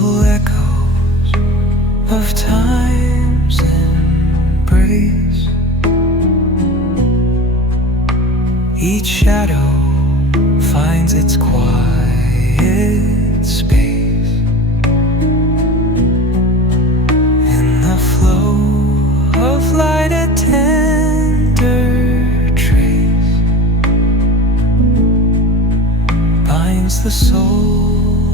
Subtle echoes of time's embrace. Each shadow finds its quiet space. In the flow of light, a tender trace binds the soul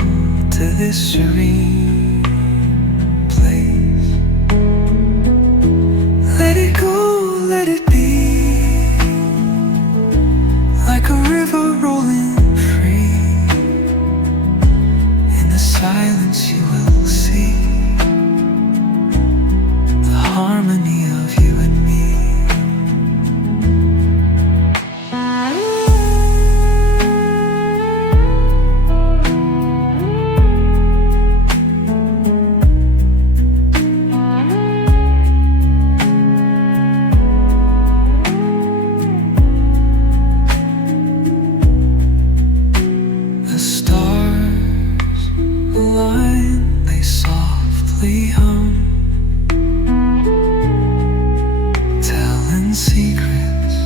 to this serene place. Let it go, let it be, like a river rolling free. In the silence you will see the harmony of you and me. The stars align, they softly hum, telling secrets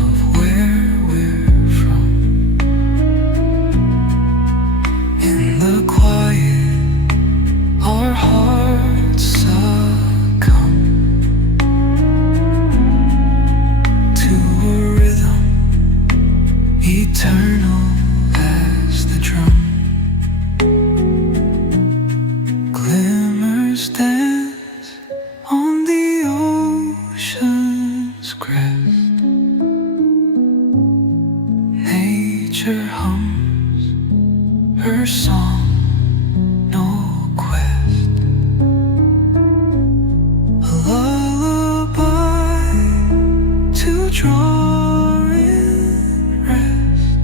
of where we're from. In the quiet, our hearts succumb to a rhythm eternal as the drum. Glimmers dance on the ocean's crest. Nature hums her song, no quest. A lullaby to draw in rest,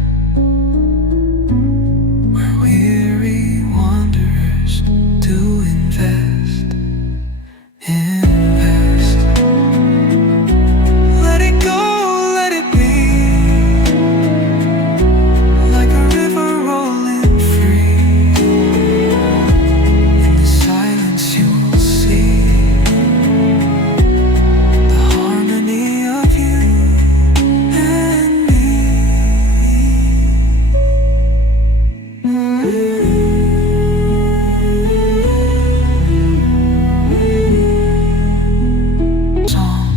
where weary wanderers do invest. Let it go, let it be, like a river rolling free. In the silence you will see the harmony of you and me. Song,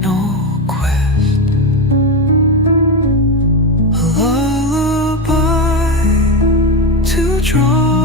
no quest. A lullaby to draw